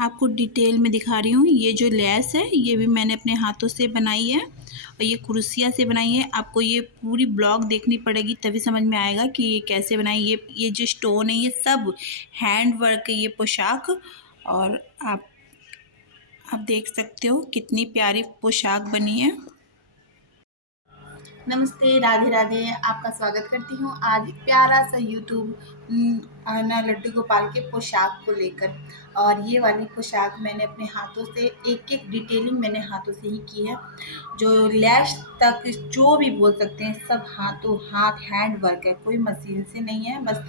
आपको डिटेल में दिखा रही हूँ। ये जो लेस है ये भी मैंने अपने हाथों से बनाई है और ये कुर्सिया से बनाई है। आपको ये पूरी ब्लॉग देखनी पड़ेगी तभी समझ में आएगा कि ये कैसे बनाई। ये जो स्टोन है ये सब हैंड वर्क है ये पोशाक। और आप देख सकते हो कितनी प्यारी पोशाक बनी है। नमस्ते, राधे राधे। आपका स्वागत करती हूँ आज एक प्यारा सा यूट्यूब ना लड्डू गोपाल के पोशाक को लेकर। और ये वाली पोशाक मैंने अपने हाथों से एक एक डिटेलिंग मैंने हाथों से ही की है। जो लैश तक जो भी बोल सकते हैं सब हाथों हाथ हैंड वर्क है, कोई मशीन से नहीं है। बस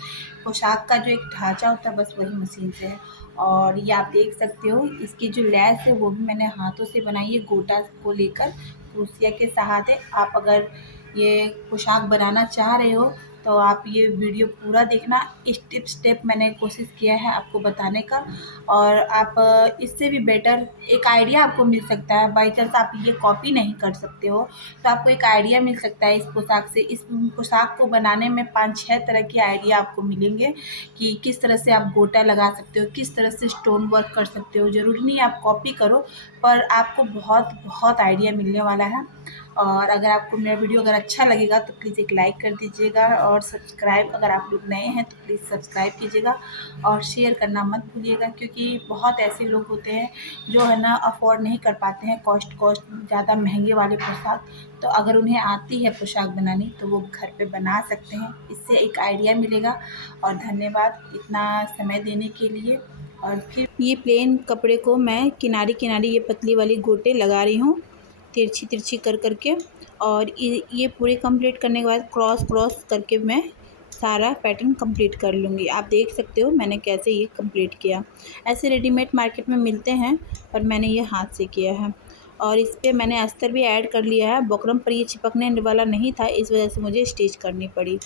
पोशाक का जो एक ढांचा होता है बस वही मशीन से है। और ये आप देख सकते हो इसकी जो लैस है वो भी मैंने हाथों से बनाई है गोटा को लेकर क्रोशिया के सहारे। आप अगर ये पोशाक बनाना चाह रहे हो तो आप ये वीडियो पूरा देखना। स्टेप स्टेप मैंने कोशिश किया है आपको बताने का। और आप इससे भी बेटर एक आइडिया आपको मिल सकता है। बाई चांस आप ये कॉपी नहीं कर सकते हो तो आपको एक आइडिया मिल सकता है इस पोशाक से। इस पोशाक को बनाने में 5-6 तरह के आइडिया आपको मिलेंगे कि किस तरह से आप गोटा लगा सकते हो, किस तरह से स्टोन वर्क कर सकते हो। ज़रूरी नहीं आप कॉपी करो, पर आपको बहुत बहुत आइडिया मिलने वाला है। और अगर आपको मेरा वीडियो अगर अच्छा लगेगा तो प्लीज़ एक लाइक कर दीजिएगा और सब्सक्राइब, अगर आप लोग नए हैं तो प्लीज़ सब्सक्राइब कीजिएगा और शेयर करना मत भूलिएगा। क्योंकि बहुत ऐसे लोग होते हैं जो है ना अफोर्ड नहीं कर पाते हैं कॉस्ट ज़्यादा महंगे वाले पोशाक। तो अगर उन्हें आती है पोशाक बनानी तो वो घर पे बना सकते हैं, इससे एक आइडिया मिलेगा। और धन्यवाद इतना समय देने के लिए। और फिर ये प्लेन कपड़े को मैं किनारी किनारी ये पतली वाली गोटे लगा रही हूँ तिरछी तिरछी कर करके। और ये पूरे कंप्लीट करने के बाद क्रॉस क्रॉस करके मैं सारा पैटर्न कंप्लीट कर लूँगी। आप देख सकते हो मैंने कैसे ये कंप्लीट किया। ऐसे रेडीमेड मार्केट में मिलते हैं पर मैंने ये हाथ से किया है। और इस पर मैंने अस्तर भी ऐड कर लिया है। बुकरम पर ये चिपकने वाला नहीं था, इस वजह से मुझे स्टिच करनी पड़ी।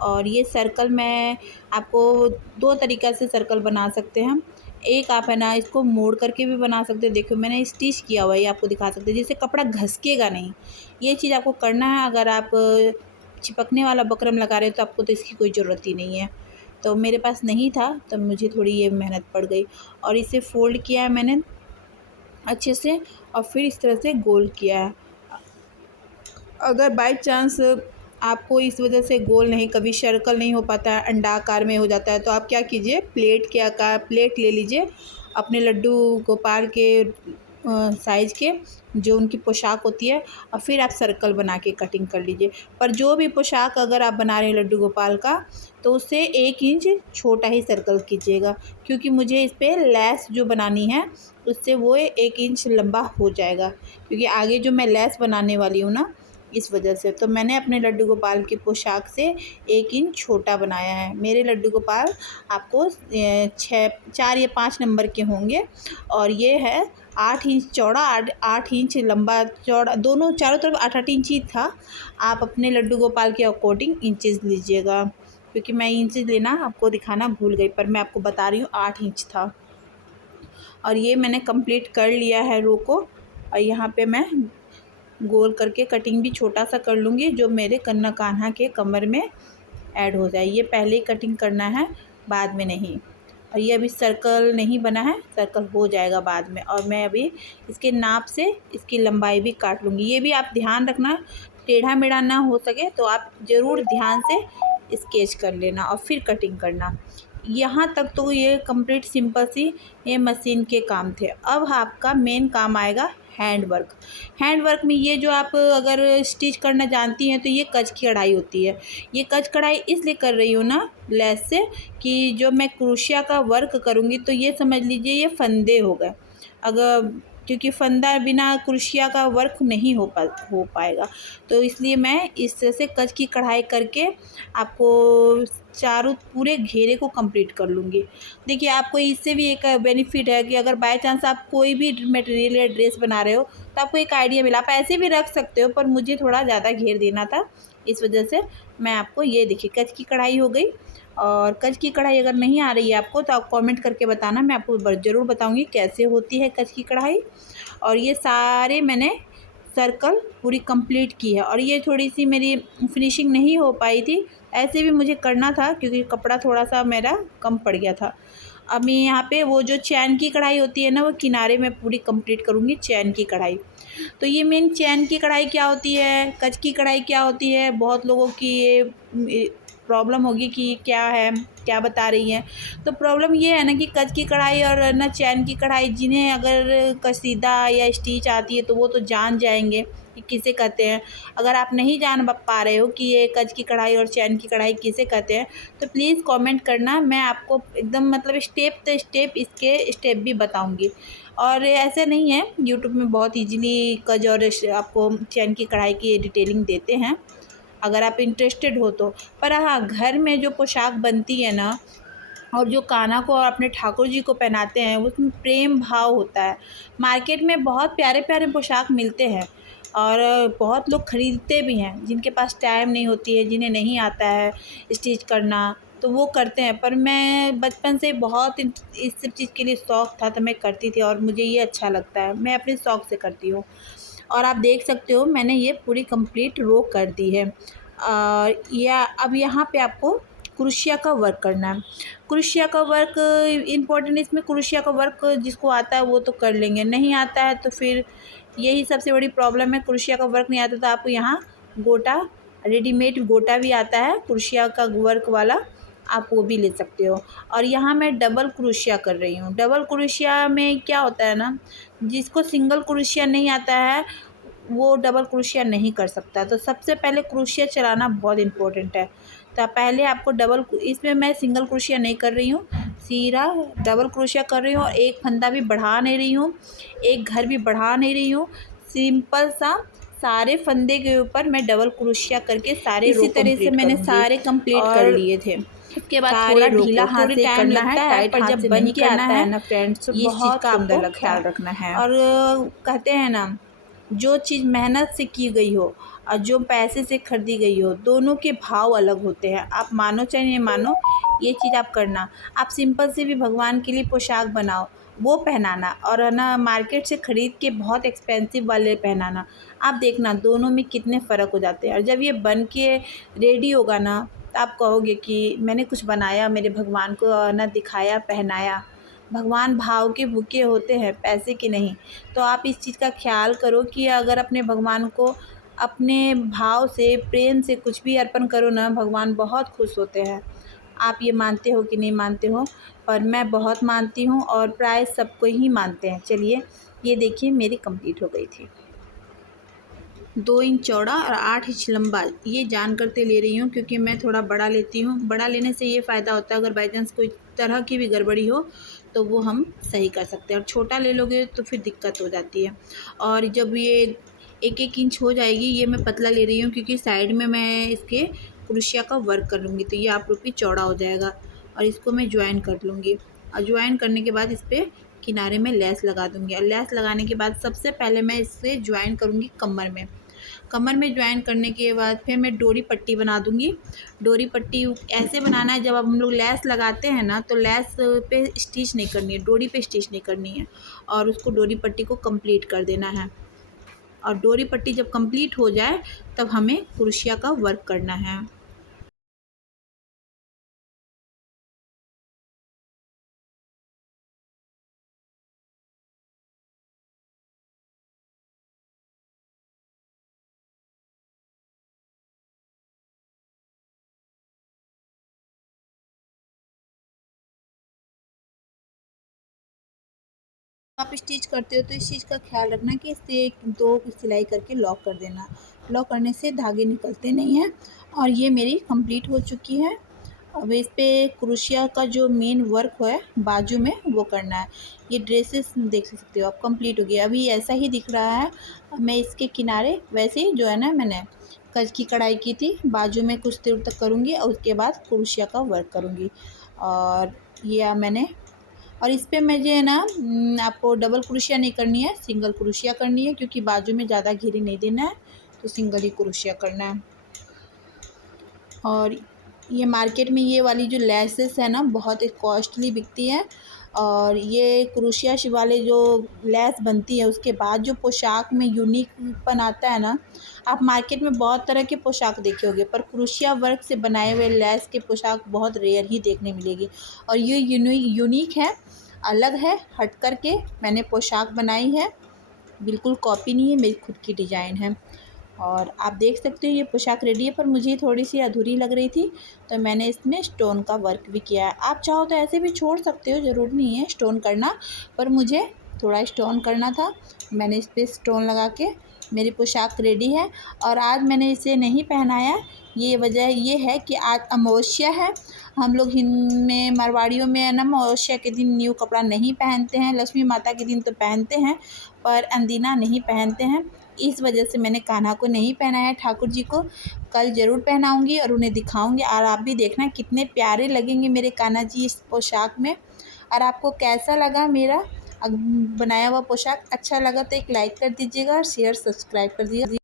और ये सर्कल मैं आपको 2 तरीक़ा से सर्कल बना सकते हैं। एक आप है ना इसको मोड़ करके भी बना सकते हो। देखो मैंने स्टिच किया हुआ है, ये आपको दिखा सकते हैं, जिससे कपड़ा घसकेगा नहीं। ये चीज़ आपको करना है। अगर आप चिपकने वाला बकरम लगा रहे हो तो आपको तो इसकी कोई ज़रूरत ही नहीं है। तो मेरे पास नहीं था तो मुझे थोड़ी ये मेहनत पड़ गई। और इसे फ़ोल्ड किया है मैंने अच्छे से और फिर इस तरह से गोल किया है। अगर बाय चांस आपको इस वजह से गोल नहीं, कभी सर्कल नहीं हो पाता है, अंडाकार में हो जाता है, तो आप क्या कीजिए प्लेट के आकार प्लेट ले लीजिए अपने लड्डू गोपाल के साइज़ के जो उनकी पोशाक होती है, और फिर आप सर्कल बना के कटिंग कर लीजिए। पर जो भी पोशाक अगर आप बना रहे हैं लड्डू गोपाल का तो उससे 1 इंच छोटा ही सर्कल कीजिएगा, क्योंकि मुझे इस पर लेस जो बनानी है उससे वो 1 इंच लंबा हो जाएगा। क्योंकि आगे जो मैं लेस बनाने वाली हूँ ना, इस वजह से तो मैंने अपने लड्डू गोपाल की पोशाक से 1 इंच छोटा बनाया है। मेरे लड्डू गोपाल आपको 4 या 5 नंबर के होंगे और ये है 8 इंच चौड़ा 8 इंच लंबा चौड़ा, दोनों चारों तरफ 8-8 इंच ही था। आप अपने लड्डू गोपाल के अकॉर्डिंग इंचेस लीजिएगा, क्योंकि मैं इंचेस लेना आपको दिखाना भूल गई, पर मैं आपको बता रही हूँ 8 इंच था। और ये मैंने कंप्लीट कर लिया है रो को। और यहाँ पे मैं गोल करके कटिंग भी छोटा सा कर लूँगी जो मेरे कन्ना कान्हा के कमर में ऐड हो जाए। ये पहले ही कटिंग करना है, बाद में नहीं। और ये अभी सर्कल नहीं बना है, सर्कल हो जाएगा बाद में। और मैं अभी इसके नाप से इसकी लंबाई भी काट लूँगी। ये भी आप ध्यान रखना टेढ़ा मेढ़ा ना हो सके तो आप ज़रूर ध्यान से स्केच कर लेना और फिर कटिंग करना। यहाँ तक तो ये कंप्लीट सिंपल सी ये मशीन के काम थे। अब आपका मेन काम आएगा हैंड वर्क। हैंड वर्क में ये जो आप अगर स्टिच करना जानती हैं तो ये कच की कढ़ाई होती है। ये कच कढ़ाई इसलिए कर रही हूँ ना लेस से कि जो मैं क्रोशिया का वर्क करूँगी तो ये समझ लीजिए ये फंदे हो गए। अगर क्योंकि फंदा बिना क्रोशिया का वर्क नहीं हो पाएगा, तो इसलिए मैं इस तरह से कच की कढ़ाई करके आपको चारों पूरे घेरे को कंप्लीट कर लूँगी। देखिए आपको इससे भी एक बेनिफिट है कि अगर बाय चांस आप कोई भी मटेरियल या ड्रेस बना रहे हो तो आपको एक आइडिया मिला। आप ऐसे भी रख सकते हो, पर मुझे थोड़ा ज़्यादा घेर देना था, इस वजह से मैं आपको ये देखिए कच की कढ़ाई हो गई। और कच की कढ़ाई अगर नहीं आ रही है आपको तो आप कमेंट करके बताना, मैं आपको ज़रूर बताऊँगी कैसे होती है कच की कढ़ाई। और ये सारे मैंने सर्कल पूरी कंप्लीट की है। और ये थोड़ी सी मेरी फिनिशिंग नहीं हो पाई थी, ऐसे भी मुझे करना था क्योंकि कपड़ा थोड़ा सा मेरा कम पड़ गया था। अब मैं यहाँ पे वो जो चैन की कढ़ाई होती है ना, वो किनारे में पूरी कंप्लीट करूँगी चैन की कढ़ाई। तो ये मेन चैन की कढ़ाई क्या होती है, कच की कढ़ाई क्या होती है, बहुत लोगों की ये प्रॉब्लम होगी कि ये क्या है, क्या बता रही हैं। तो प्रॉब्लम ये है ना कि कच की कढ़ाई और ना चैन की कढ़ाई, जिन्हें अगर कसीदा या स्टिच आती है तो वो तो जान जाएंगे कि किसे कहते हैं। अगर आप नहीं जान पा रहे हो कि ये कच की कढ़ाई और चैन की कढ़ाई किसे कहते हैं, तो प्लीज़ कमेंट करना, मैं आपको एकदम मतलब स्टेप तो स्टेप इसके स्टेप भी बताऊंगी। और ऐसे नहीं है, यूट्यूब में बहुत इजीली कज और आपको चैन की कढ़ाई की डिटेलिंग देते हैं, अगर आप इंटरेस्टेड हो तो। पर हाँ, घर में जो पोशाक बनती है ना, और जो कान्हा को और अपने ठाकुर जी को पहनाते हैं, उसमें प्रेम भाव होता है। मार्केट में बहुत प्यारे प्यारे पोशाक मिलते हैं और बहुत लोग ख़रीदते भी हैं, जिनके पास टाइम नहीं होती है, जिन्हें नहीं आता है स्टिच करना, तो वो करते हैं। पर मैं बचपन से बहुत इस सब चीज़ के लिए शौक़ था, तो मैं करती थी और मुझे ये अच्छा लगता है, मैं अपने शौक़ से करती हूँ। और आप देख सकते हो मैंने ये पूरी कंप्लीट रो कर दी है। या अब यहाँ पे आपको क्रोशिया का वर्क करना है। क्रोशिया का वर्क इम्पोर्टेंट, इसमें क्रोशिया का वर्क जिसको आता है वो तो कर लेंगे, नहीं आता है तो फिर यही सबसे बड़ी प्रॉब्लम है। क्रोशिया का वर्क नहीं आता तो आप यहाँ गोटा, रेडीमेड गोटा भी आता है क्रोशिया का वर्क वाला, आप वो भी ले सकते हो। और यहाँ मैं डबल क्रोशिया कर रही हूँ। डबल क्रोशिया में क्या होता है ना, जिसको सिंगल क्रोशिया नहीं आता है वो डबल क्रोशिया नहीं कर सकता। तो सबसे पहले क्रोशिया चलाना बहुत इम्पोर्टेंट है। तो पहले आपको डबल, इसमें मैं सिंगल क्रोशिया नहीं कर रही हूँ, सीधा डबल क्रोशिया कर रही हूँ। और एक फंदा भी बढ़ा नहीं रही हूँ, एक घर भी बढ़ा नहीं रही हूँ, सिंपल सा सारे फंदे के ऊपर मैं डबल क्रोशिया करके सारे रो इसी तरह से कंप्लीट मैंने करूँगी। सारे कंप्लीट कर और लिए थे। उसके बाद सारे थोड़ा रो ढीला को हाथ थोड़े से टाइम करना है, लगता है, टाइट पर हाथ जब से बन नहीं के करना आता है है। ना फ्रेंड्स, तो इस चीज़ बहुत का आपको सुंदर लगता ख्याल है। रखना है। और कहते हैं ना, जो चीज़ मेहनत से की गई हो और जो पैसे से खरीदी गई हो, दोनों के भाव अलग होते हैं। आप मानो चाहे नहीं मानो, ये चीज़ आप करना। आप सिंपल से भी भगवान के लिए पोशाक बनाओ, वो पहनाना, और है ना मार्केट से ख़रीद के बहुत एक्सपेंसिव वाले पहनाना, आप देखना दोनों में कितने फ़र्क हो जाते हैं। और जब ये बन के रेडी होगा ना, तो आप कहोगे कि मैंने कुछ बनाया, मेरे भगवान को ना दिखाया, पहनाया। भगवान भाव के भूखे होते हैं, पैसे के नहीं। तो आप इस चीज़ का ख्याल करो कि अगर अपने भगवान को अपने भाव से, प्रेम से कुछ भी अर्पण करो ना, भगवान बहुत खुश होते हैं। आप ये मानते हो कि नहीं मानते हो, पर मैं बहुत मानती हूँ और प्राय सबको ही मानते हैं। चलिए, ये देखिए मेरी कंप्लीट हो गई थी। 2 इंच चौड़ा और 8 इंच लंबा, ये जान करते ले रही हूँ क्योंकि मैं थोड़ा बड़ा लेती हूँ। बड़ा लेने से ये फ़ायदा होता है, अगर बाई चांस कोई तरह की भी गड़बड़ी हो तो वो हम सही कर सकते हैं। और छोटा ले लोगे तो फिर दिक्कत हो जाती है। और जब ये 1-1 इंच हो जाएगी, ये मैं पतला ले रही हूँ क्योंकि साइड में मैं इसके क्रोशिया का वर्क कर लूँगी, तो ये आप लोग की चौड़ा हो जाएगा। और इसको मैं ज्वाइन कर लूँगी, और ज्वाइन करने के बाद इस पर किनारे में लेस लगा दूँगी। और लेस लगाने के बाद सबसे पहले मैं इसे ज्वाइन करूँगी कमर में। कमर में ज्वाइन करने के बाद फिर मैं डोरी पट्टी बना दूँगी। डोरी पट्टी ऐसे बनाना है, जब अब हम लोग लेस लगाते हैं ना, तो लेस पे स्टिच नहीं करनी है, डोरी पे स्टिच नहीं करनी है, और उसको डोरी पट्टी को कंप्लीट कर देना है। और डोरी पट्टी जब कंप्लीट हो जाए, तब हमें क्रोशिया का वर्क करना है। आप स्टिच करते हो तो इस चीज़ का ख्याल रखना कि इसे 2 सिलाई करके लॉक कर देना। लॉक करने से धागे निकलते नहीं हैं। और ये मेरी कंप्लीट हो चुकी है। अब इस पे क्रोशिया का जो मेन वर्क है बाजू में, वो करना है। ये ड्रेसेस देख सकते हो आप, कंप्लीट हो गया। अभी ऐसा ही दिख रहा है। अब मैं इसके किनारे वैसे ही जो है ना, मैंने कज की कढ़ाई की थी, बाजू में कुछ देर तक करूँगी और उसके बाद क्रोशिया का वर्क करूँगी। और ये मैंने, और इस पे मुझे ना आपको डबल क्रोशिया नहीं करनी है, सिंगल क्रोशिया करनी है, क्योंकि बाजू में ज़्यादा घेरी नहीं देना है, तो सिंगल ही क्रोशिया करना है। और ये मार्केट में ये वाली जो लेसेस है ना, बहुत ही कॉस्टली बिकती है। और ये क्रोशिया वाले जो लेस बनती है उसके बाद जो पोशाक में यूनिकपन आता है ना, आप मार्केट में बहुत तरह के पोशाक देखे होंगे पर क्रोशिया वर्क से बनाए हुए लेस के पोशाक बहुत रेयर ही देखने मिलेगी। और ये यूनिक है, अलग है, हट कर के मैंने पोशाक बनाई है, बिल्कुल कॉपी नहीं है, मेरी खुद की डिज़ाइन है। और आप देख सकते हो ये पोशाक रेडी है, पर मुझे थोड़ी सी अधूरी लग रही थी तो मैंने इसमें स्टोन का वर्क भी किया है। आप चाहो तो ऐसे भी छोड़ सकते हो, ज़रूरी नहीं है स्टोन करना, पर मुझे थोड़ा स्टोन करना था, मैंने इस पर स्टोन लगा के मेरी पोशाक रेडी है। और आज मैंने इसे नहीं पहनाया, ये वजह ये है कि आज अमावस्या है। हम लोग हिंद में मारवाड़ियों में है ना, अमावस्या के दिन न्यू कपड़ा नहीं पहनते हैं। लक्ष्मी माता के दिन तो पहनते हैं पर अंदिना नहीं पहनते हैं, इस वजह से मैंने कान्हा को नहीं पहनाया। ठाकुर जी को कल ज़रूर पहनाऊंगी और उन्हें दिखाऊंगी, और आप भी देखना कितने प्यारे लगेंगे मेरे कान्हा जी इस पोशाक में। और आपको कैसा लगा मेरा बनाया हुआ पोशाक? अच्छा लगा तो एक लाइक कर दीजिएगा और शेयर सब्सक्राइब कर दीजिएगा।